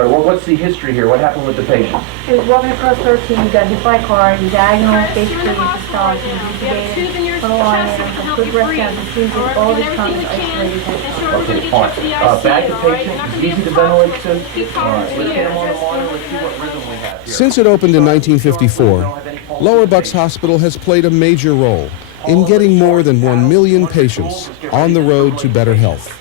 All right, well, what's the history here? What happened with the patient? He was walking across 13, he got hit by a car, he diagonal, basically with the stars, he was sedated, put a line in him, some good breath down, it seems that all this time is isolated. Okay, fine. Back to patient, it's easy to ventilate to. All right, let's get him on the monitor, let's see what rhythm we have here. Since it opened in 1954, Lower Bucks Hospital has played a major role in getting more than 1 million patients on the road to better health.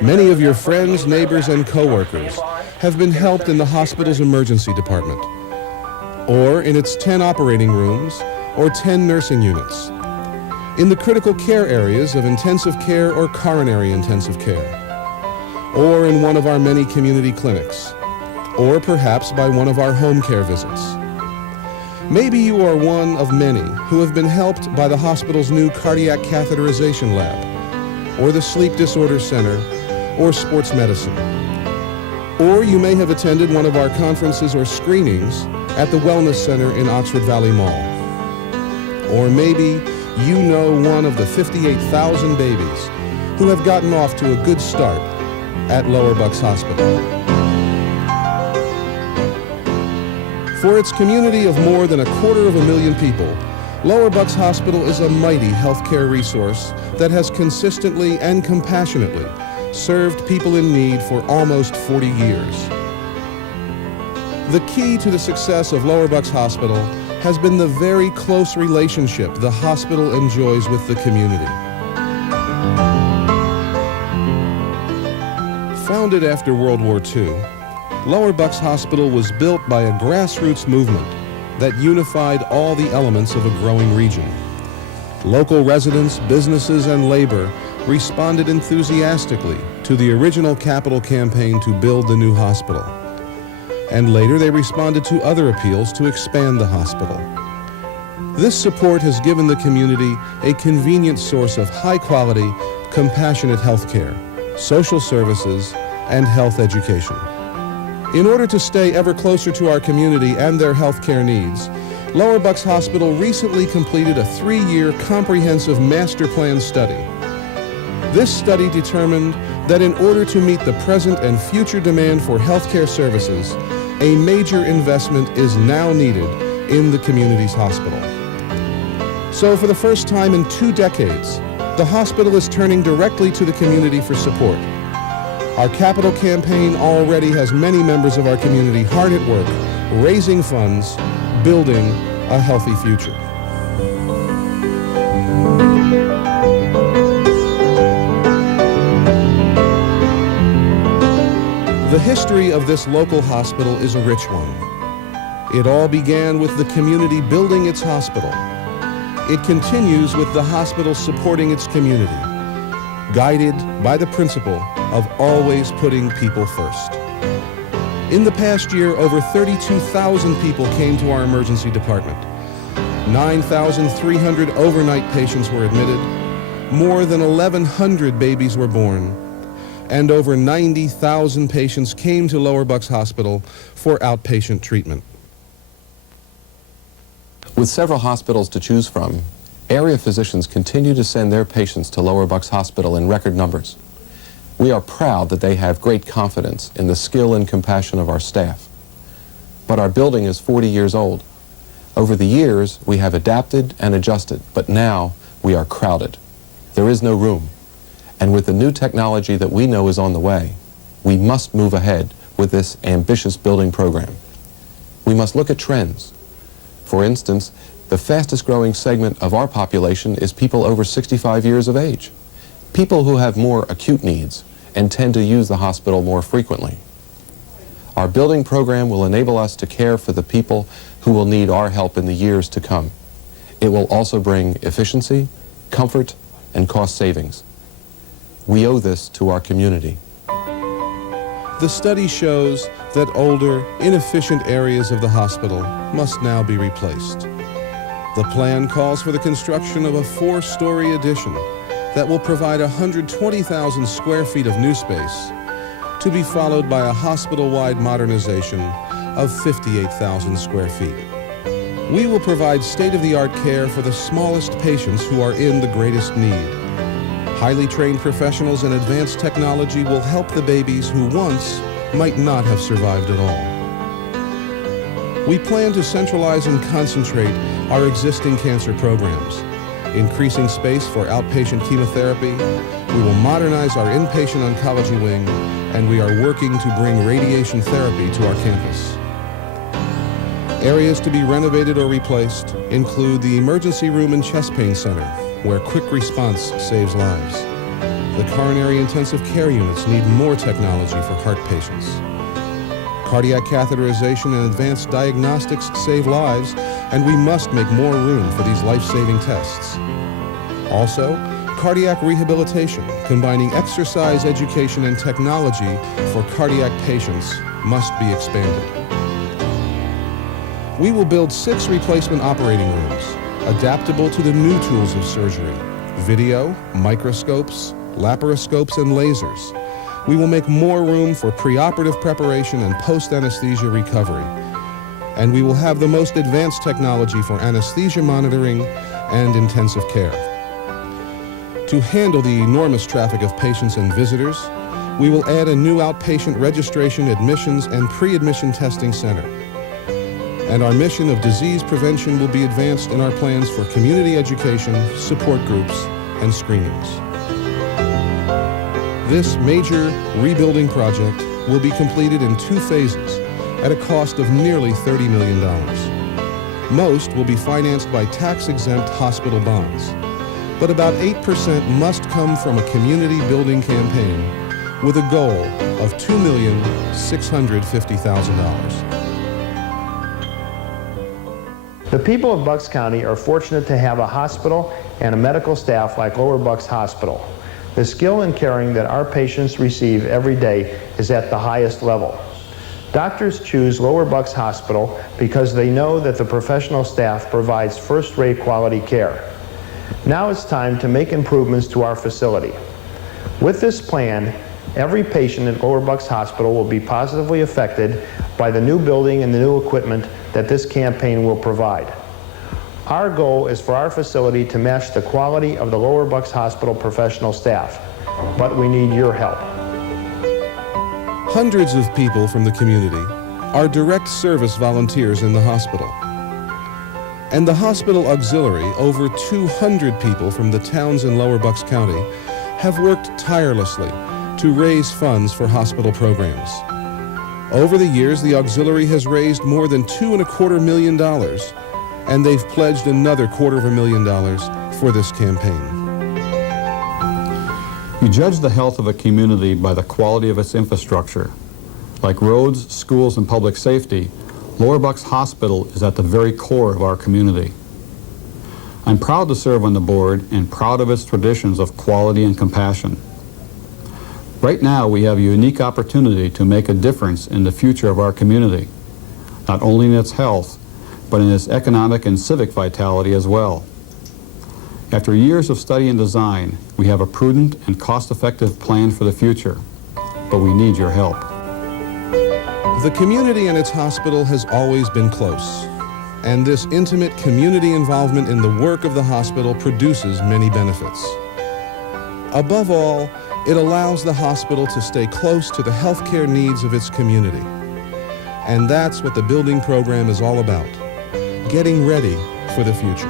Many of your friends, neighbors, and coworkers have been helped in the hospital's emergency department, or in its 10 operating rooms or 10 nursing units, in the critical care areas of intensive care or coronary intensive care, or in one of our many community clinics, or perhaps by one of our home care visits. Maybe you are one of many who have been helped by the hospital's new cardiac catheterization lab, or the sleep disorder center, or sports medicine. Or you may have attended one of our conferences or screenings at the Wellness Center in Oxford Valley Mall. Or maybe you know one of the 58,000 babies who have gotten off to a good start at Lower Bucks Hospital. For its community of more than 250,000 people, Lower Bucks Hospital is a mighty healthcare resource that has consistently and compassionately served people in need for almost 40 years. The key to the success of Lower Bucks Hospital has been the very close relationship the hospital enjoys with the community. Founded after World War II, Lower Bucks Hospital was built by a grassroots movement that unified all the elements of a growing region. Local residents, businesses, and labor responded enthusiastically to the original capital campaign to build the new hospital. And later they responded to other appeals to expand the hospital. This support has given the community a convenient source of high-quality, compassionate health care, social services, and health education. In order to stay ever closer to our community and their health care needs, Lower Bucks Hospital recently completed a 3-year comprehensive master plan study. This study determined that in order to meet the present and future demand for healthcare services, a major investment is now needed in the community's hospital. So for the first time in 2 decades, the hospital is turning directly to the community for support. Our capital campaign already has many members of our community hard at work, raising funds, building a healthy future. The history of this local hospital is a rich one. It all began with the community building its hospital. It continues with the hospital supporting its community, guided by the principle of always putting people first. In the past year, over 32,000 people came to our emergency department. 9,300 overnight patients were admitted, more than 1,100 babies were born, and over 90,000 patients came to Lower Bucks Hospital for outpatient treatment. With several hospitals to choose from, area physicians continue to send their patients to Lower Bucks Hospital in record numbers. We are proud that they have great confidence in the skill and compassion of our staff. But our building is 40 years old. Over the years, we have adapted and adjusted, but now we are crowded. There is no room. And with the new technology that we know is on the way, we must move ahead with this ambitious building program. We must look at trends. For instance, the fastest growing segment of our population is people over 65 years of age, people who have more acute needs and tend to use the hospital more frequently. Our building program will enable us to care for the people who will need our help in the years to come. It will also bring efficiency, comfort, and cost savings. We owe this to our community. The study shows that older, inefficient areas of the hospital must now be replaced. The plan calls for the construction of a 4-story addition that will provide 120,000 square feet of new space, to be followed by a hospital-wide modernization of 58,000 square feet. We will provide state-of-the-art care for the smallest patients who are in the greatest need. Highly trained professionals and advanced technology will help the babies who once might not have survived at all. We plan to centralize and concentrate our existing cancer programs, increasing space for outpatient chemotherapy. We will modernize our inpatient oncology wing, and we are working to bring radiation therapy to our campus. Areas to be renovated or replaced include the emergency room and chest pain center, where quick response saves lives. The coronary intensive care units need more technology for heart patients. Cardiac catheterization and advanced diagnostics save lives, and we must make more room for these life-saving tests. Also, cardiac rehabilitation, combining exercise education and technology for cardiac patients, must be expanded. We will build 6 replacement operating rooms, adaptable to the new tools of surgery: video, microscopes, laparoscopes, and lasers. We will make more room for preoperative preparation and post-anesthesia recovery. And we will have the most advanced technology for anesthesia monitoring and intensive care. To handle the enormous traffic of patients and visitors, we will add a new outpatient registration, admissions, and pre-admission testing center. And our mission of disease prevention will be advanced in our plans for community education, support groups, and screenings. This major rebuilding project will be completed in 2 phases at a cost of nearly $30 million. Most will be financed by tax-exempt hospital bonds, but about 8% must come from a community building campaign with a goal of $2,650,000. The people of Bucks County are fortunate to have a hospital and a medical staff like Lower Bucks Hospital. The skill and caring that our patients receive every day is at the highest level. Doctors choose Lower Bucks Hospital because they know that the professional staff provides first-rate quality care. Now it's time to make improvements to our facility. With this plan, every patient at Lower Bucks Hospital will be positively affected by the new building and the new equipment that this campaign will provide. Our goal is for our facility to match the quality of the Lower Bucks Hospital professional staff, but we need your help. Hundreds of people from the community are direct service volunteers in the hospital. And the hospital auxiliary, over 200 people from the towns in Lower Bucks County, have worked tirelessly to raise funds for hospital programs. Over the years, the auxiliary has raised more than $2.25 million, and they've pledged another $250,000 for this campaign. You judge the health of a community by the quality of its infrastructure. Like roads, schools, and public safety, Lower Bucks Hospital is at the very core of our community. I'm proud to serve on the board and proud of its traditions of quality and compassion. Right now, we have a unique opportunity to make a difference in the future of our community, not only in its health, but in its economic and civic vitality as well. After years of study and design, we have a prudent and cost-effective plan for the future, but we need your help. The community and its hospital has always been close, and this intimate community involvement in the work of the hospital produces many benefits. Above all, it allows the hospital to stay close to the healthcare needs of its community. And that's what the building program is all about, getting ready for the future.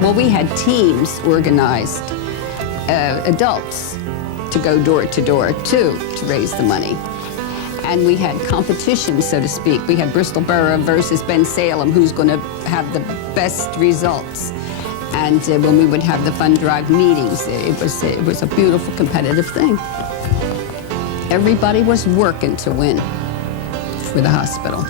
Well, we had teams organized, adults, to go door to door, too, to raise the money. And we had competitions, so to speak. We had Bristol Borough versus Ben Salem, who's going to have the best results. And when we would have the fund drive meetings, it was a beautiful competitive thing. Everybody was working to win for the hospital.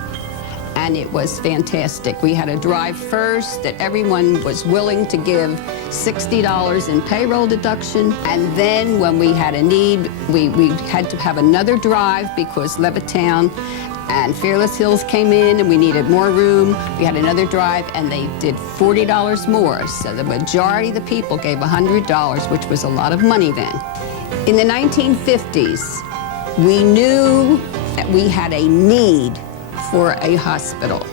And it was fantastic. We had a drive first that everyone was willing to give $60 in payroll deduction. And then when we had a need, we had to have another drive because Levittown and Fearless Hills came in and we needed more room. We had another drive and they did $40 more. So the majority of the people gave $100, which was a lot of money then. In the 1950s, we knew that we had a need for a hospital.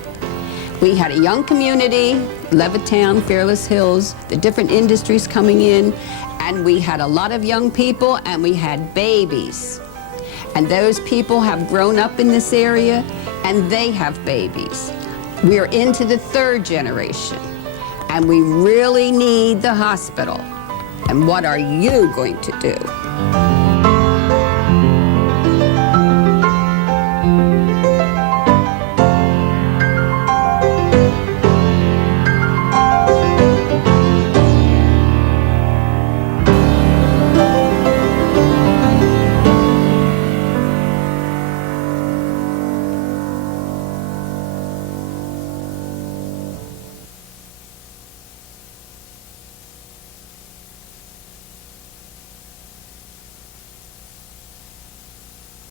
We had a young community, Levittown, Fairless Hills, the different industries coming in, and we had a lot of young people and we had babies. And those people have grown up in this area and they have babies. We are into the third generation and we really need the hospital. And what are you going to do?